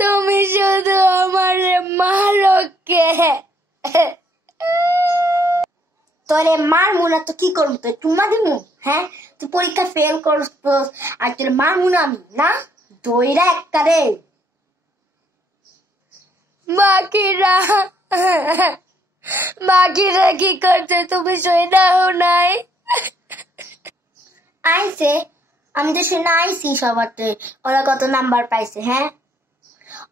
তুমি শুধু আমার মারো কে? তোরে মারমু না তো কি করবো? তোর চুম্মা দিমু? হ্যাঁ, তুই পরীক্ষা ফেল করছস আর তোর মারমু না আমি? না, দইরা একবারে বাকিরা বাকিরা কি করছে তুমি শুনাও নাই? আইছে, আমি তো শুনে আইছি সবার। ওরা কত নাম্বার পাইছে? হ্যাঁ,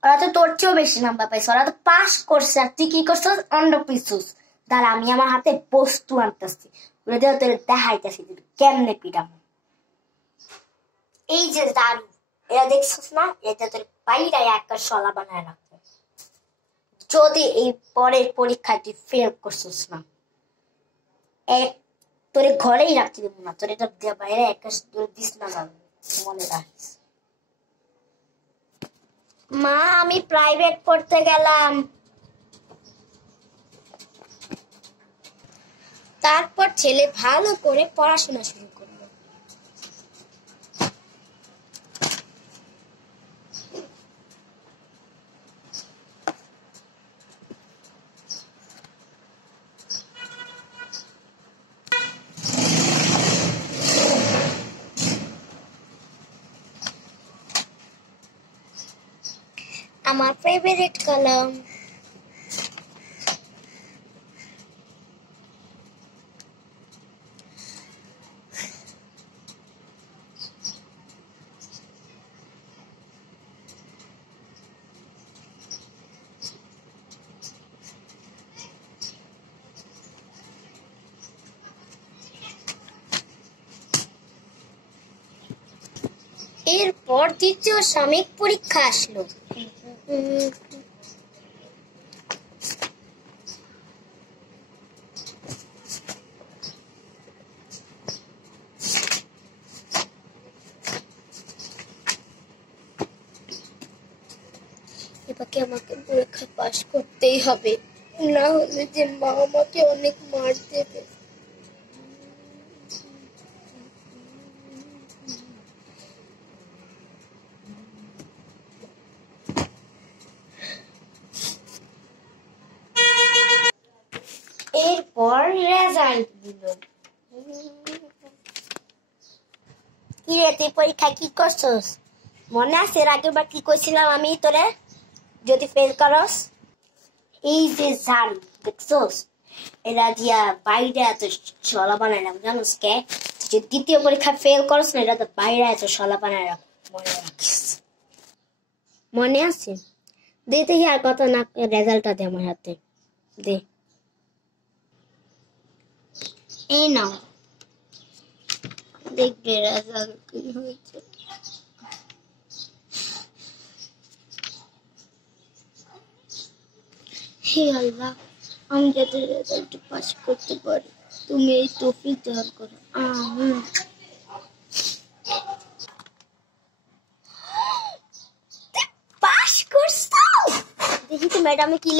ওরা তো তোর চেয়েও বেশি নাম্বার পাইছে। ওরা তো পাস করছে আর তুই কি করছিস? অন্য পিছুস। দাঁড়া, আমি আমার হাতে বস্তু আনতেছি, ওরা দিয়ে তোর দেখাইতেছি কেমনে পিটাম। এই যে দারু, এরা দেখছিস না? এটা তোর বাইরে একটা শলা বানায় রাখবে। যদি এই পরের পরীক্ষায় তুই ফেল করছিস না, তোর ঘরেই রাখতে দেবো না, তোর এটা বাইরে একটা দিস না যাবে, মনে রাখিস। মা, আমি প্রাইভেট পড়তে গেলাম। তারপর ছেলে ভালো করে পড়াশোনা শুরু করলো। আমার ফেভারিট কলম। এরপর দ্বিতীয় সাময়িক পরীক্ষা আসলো। এবারে আমাকে পরীক্ষা পাস করতেই হবে, না হলে যে মা আমাকে অনেক মার দেবে। এরপর রেজাল্ট দিল। কি রে, তুই পরীক্ষা কি করছস? মনে আছে এর আগেবার কি কইছিলাম আমি তোরে? যদি ফেল করস, এই যে ঝাড়ু দেখছস, এরা দিয়া বাইরে এত শলা বানাইলাম, জানোস কে? তুই দ্বিতীয় পরীক্ষা ফেল করস না, এটা তো বাইরে এত শলা বানাই রাখ, মনে রাখিস। মনে আছে? দে দেখি, আর কত না, রেজাল্টটা দে আমার হাতে, দে। এই নাও, দেখবে রেজাল্ট কি হয়েছে। হে আল্লাহ, আমি যাতে রেজাল্ট পাস করতে পারি, তুমি এই তৌফিক দান করো, আমিন। পাস করছো? দেখি তো ম্যাডামে কি